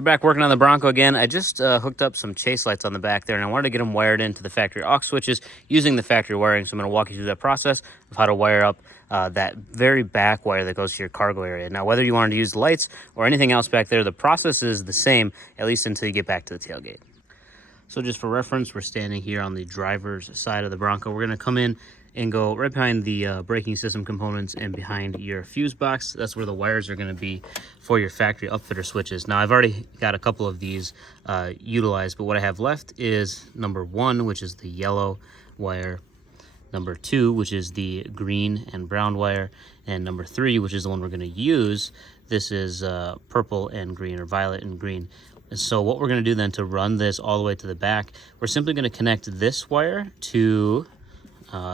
So we're back working on the Bronco again. I just hooked up some chase lights on the back there, and I wanted to get them wired into the factory aux switches using the factory wiring. So I'm going to walk you through that process of how to wire up that very back wire that goes to your cargo area. Now, whether you wanted to use the lights or anything else back there, the process is the same, at least until you get back to the tailgate. So just for reference, we're standing here on the driver's side of the Bronco. We're going to come in and go right behind the braking system components and behind your fuse box. That's where the wires are going to be for your factory upfitter switches. Now, I've already got a couple of these utilized, but what I have left is number 1, which is the yellow wire, number 2, which is the green and brown wire, and number 3, which is the one we're going to use. This is purple and green, or violet and green. So what we're going to do then to run this all the way to the back, we're simply going to connect this wire to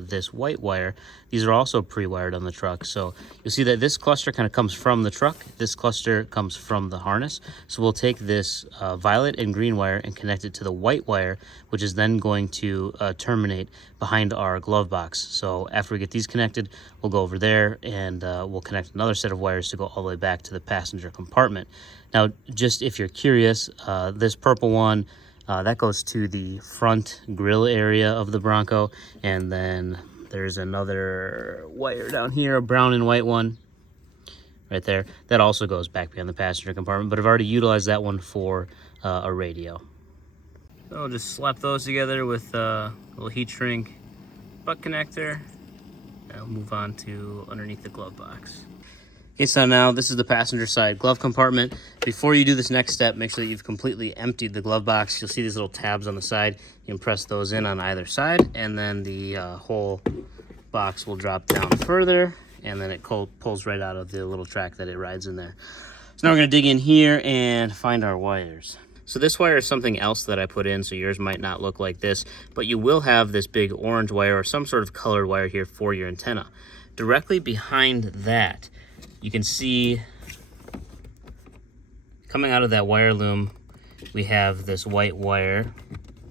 this white wire. These are also pre-wired on the truck. So you'll see that this cluster kind of comes from the truck. This cluster comes from the harness. So we'll take this violet and green wire and connect it to the white wire, which is then going to terminate behind our glove box. So after we get these connected, we'll go over there and we'll connect another set of wires to go all the way back to the passenger compartment. Now, just if you're curious, this purple one, that goes to the front grille area of the Bronco, and then there's another wire down here, a brown and white one right there. That also goes back behind the passenger compartment, but I've already utilized that one for a radio. So I'll just slap those together with a little heat shrink butt connector, and I'll move on to underneath the glove box. Okay, so now this is the passenger side glove compartment. Before you do this next step, make sure that you've completely emptied the glove box. You'll see these little tabs on the side. You can press those in on either side, and then the whole box will drop down further, and then it pulls right out of the little track that it rides in there. So now we're going to dig in here and find our wires. So this wire is something else that I put in, so yours might not look like this, but you will have this big orange wire or some sort of colored wire here for your antenna. Directly behind that, you can see coming out of that wire loom, we have this white wire.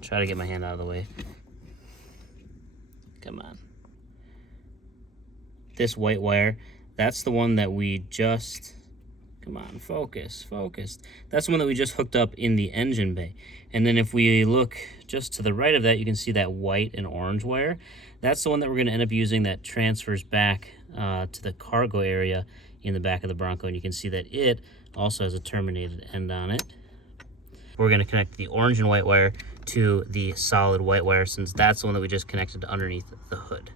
Try to get my hand out of the way. Come on. This white wire, that's the one that we just, come on, focus. That's the one that we just hooked up in the engine bay. And then if we look just to the right of that, you can see that white and orange wire. That's the one that we're going to end up using that transfers back to the cargo area in the back of the Bronco, and you can see that it also has a terminated end on it. We're going to connect the orange and white wire to the solid white wire, since that's the one that we just connected underneath the hood.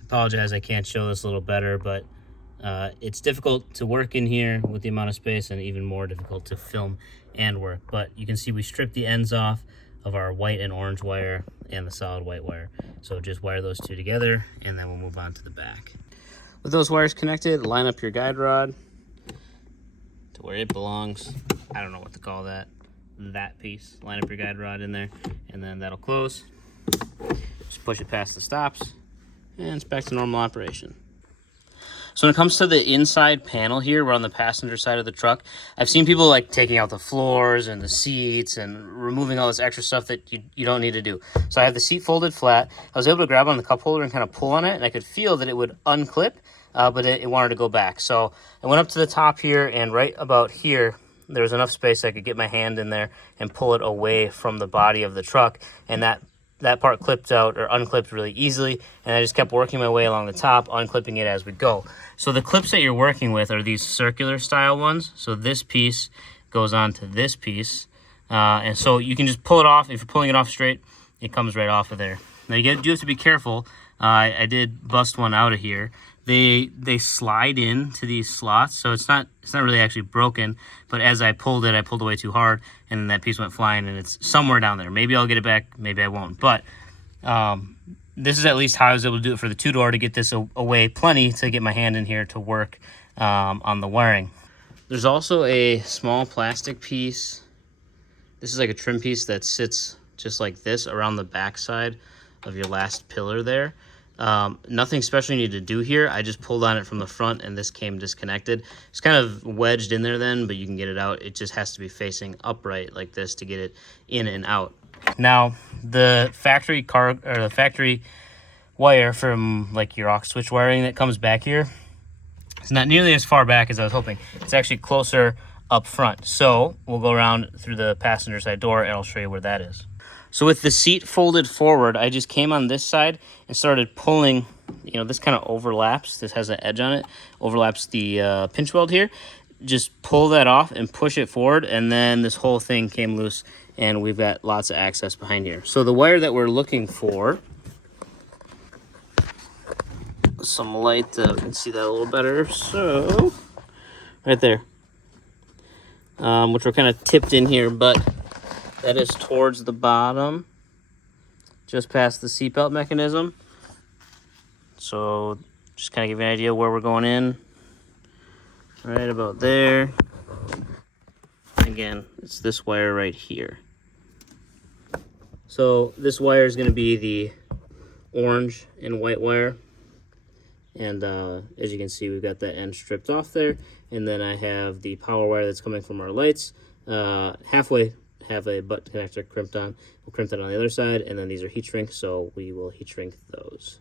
I apologize I can't show this a little better, but it's difficult to work in here with the amount of space, and even more difficult to film and work. But you can see we stripped the ends off of our white and orange wire and the solid white wire. So just wire those two together, and then we'll move on to the back. With those wires connected, line up your guide rod to where it belongs. I don't know what to call that piece. Line up your guide rod in there, and then that'll close. Just push it past the stops, and it's back to normal operation. So when it comes to the inside panel here, we're on the passenger side of the truck. I've seen people like taking out the floors and the seats and removing all this extra stuff that you don't need to do. So I have the seat folded flat. I was able to grab on the cup holder and kind of pull on it, and I could feel that it would unclip, but it wanted to go back. So I went up to the top here, and right about here, there was enough space I could get my hand in there and pull it away from the body of the truck, and that part clipped out or unclipped really easily, and I just kept working my way along the top, unclipping it as we go. So the clips that you're working with are these circular style ones. So this piece goes on to this piece, and so you can just pull it off. If you're pulling it off straight, it comes right off of there. Now you do have to be careful. I did bust one out of here. They slide into these slots, so it's not really actually broken, but as I pulled away too hard, and then that piece went flying, and it's somewhere down there. Maybe I'll get it back, maybe I won't, but this is at least how I was able to do it for the two-door, to get this away plenty to get my hand in here to work on the wiring. There's also a small plastic piece. This is like a trim piece that sits just like this around the back side of your last pillar there. Nothing special you need to do here. I just pulled on it from the front, and this came disconnected. It's kind of wedged in there then, but you can get it out. It just has to be facing upright like this to get it in and out. Now, the factory wire from like your aux switch wiring that comes back here, it's not nearly as far back as I was hoping. It's actually closer up front. So we'll go around through the passenger side door and I'll show you where that is. So with the seat folded forward, I just came on this side and started pulling, you know, this kind of overlaps. This has an edge on it, overlaps the pinch weld here. Just pull that off and push it forward, and then this whole thing came loose and we've got lots of access behind here. So the wire that we're looking for, some light, you can see that a little better. So right there, which we're kind of tipped in here, but that is towards the bottom, just past the seatbelt mechanism. So just kind of give you an idea where we're going in. Right about there. Again, it's this wire right here. So this wire is going to be the orange and white wire. And as you can see, we've got that end stripped off there. And then I have the power wire that's coming from our lights. Halfway have a butt connector crimped on. We'll crimp that on the other side, and then these are heat shrink, so we will heat shrink those.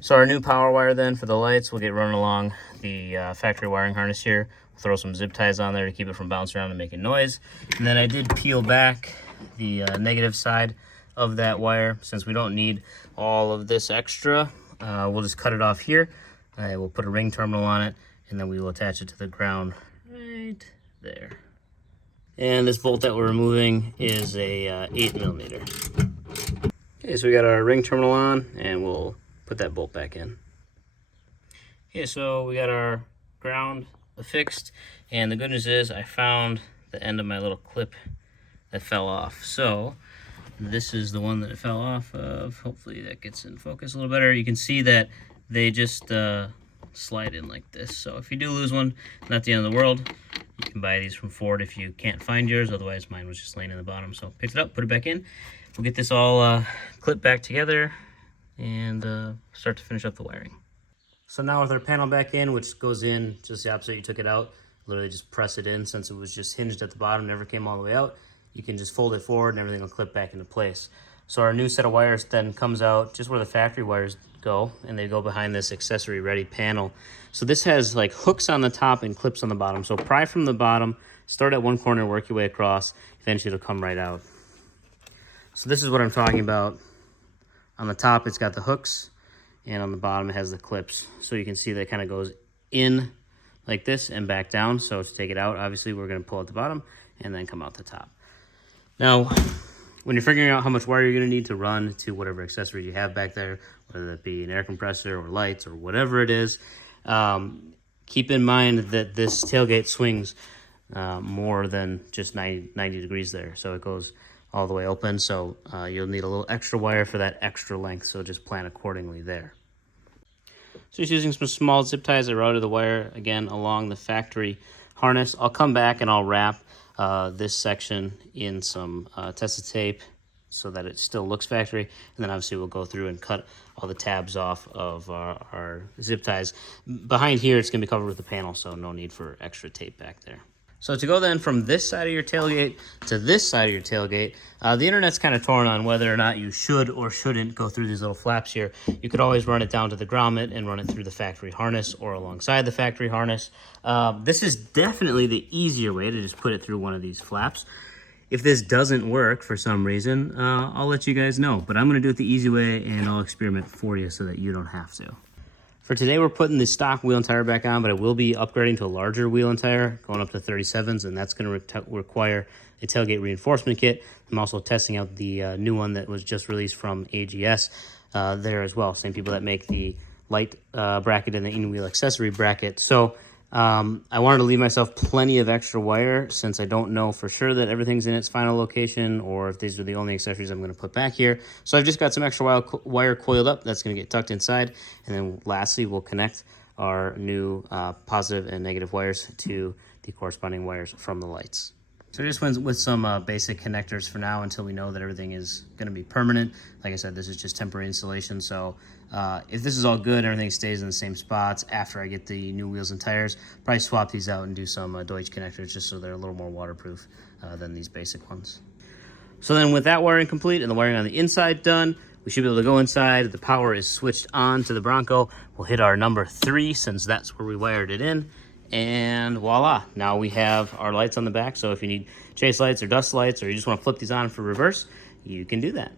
So our new power wire then for the lights will get run along the factory wiring harness here. We'll throw some zip ties on there to keep it from bouncing around and making noise. And then I did peel back the negative side of that wire. Since we don't need all of this extra, we'll just cut it off here. We'll put a ring terminal on it, and then we will attach it to the ground right there. And this bolt that we're removing is a 8mm. Okay, so we got our ring terminal on, and we'll put that bolt back in. Okay, so we got our ground affixed, and the good news is I found the end of my little clip that fell off. So this is the one that it fell off of. Hopefully that gets in focus a little better. You can see that they just slide in like this. So if you do lose one, not the end of the world. You can buy these from Ford if you can't find yours. Otherwise, mine was just laying in the bottom. So picked it up, put it back in. We'll get this all clipped back together and start to finish up the wiring. So now with our panel back in, which goes in just the opposite, you took it out, literally just press it in. Since it was just hinged at the bottom, never came all the way out, you can just fold it forward and everything will clip back into place. So our new set of wires then comes out just where the factory wires go, and they go behind this accessory ready panel. So this has like hooks on the top and clips on the bottom. So pry from the bottom, start at one corner, work your way across, eventually it'll come right out. So this is what I'm talking about. On the top, it's got the hooks, and on the bottom, it has the clips. So you can see that it kind of goes in like this and back down. So to take it out, obviously, we're going to pull at the bottom and then come out the top. Now, when you're figuring out how much wire you're going to need to run to whatever accessories you have back there, whether that be an air compressor or lights or whatever it is, keep in mind that this tailgate swings more than just 90 degrees there. So it goes all the way open, so you'll need a little extra wire for that extra length, so just plan accordingly there. So just using some small zip ties, I routed the wire again along the factory harness. I'll come back and I'll wrap this section in some tested tape so that it still looks factory, and then obviously we'll go through and cut all the tabs off of our zip ties. Behind here it's going to be covered with the panel, so no need for extra tape back there. So to go then from this side of your tailgate to this side of your tailgate, the internet's kind of torn on whether or not you should or shouldn't go through these little flaps here. You could always run it down to the grommet and run it through the factory harness or alongside the factory harness. This is definitely the easier way to just put it through one of these flaps. If this doesn't work for some reason, I'll let you guys know. But I'm going to do it the easy way, and I'll experiment for you so that you don't have to. For today, we're putting the stock wheel and tire back on, but I will be upgrading to a larger wheel and tire, going up to 37s, and that's going to require a tailgate reinforcement kit. I'm also testing out the new one that was just released from AGS there as well. Same people that make the light bracket and the in-wheel accessory bracket. So I wanted to leave myself plenty of extra wire since I don't know for sure that everything's in its final location or if these are the only accessories I'm going to put back here. So I've just got some extra wire coiled up that's going to get tucked inside. And then lastly, we'll connect our new positive and negative wires to the corresponding wires from the lights. So I just went with some basic connectors for now until we know that everything is going to be permanent. Like I said, this is just temporary installation. So if this is all good, everything stays in the same spots after I get the new wheels and tires, probably swap these out and do some Deutsch connectors just so they're a little more waterproof than these basic ones. So then with that wiring complete and the wiring on the inside done, we should be able to go inside. The power is switched on to the Bronco. We'll hit our number 3 since that's where we wired it in. And voila, now we have our lights on the back. So if you need chase lights or dust lights, or you just want to flip these on for reverse, you can do that.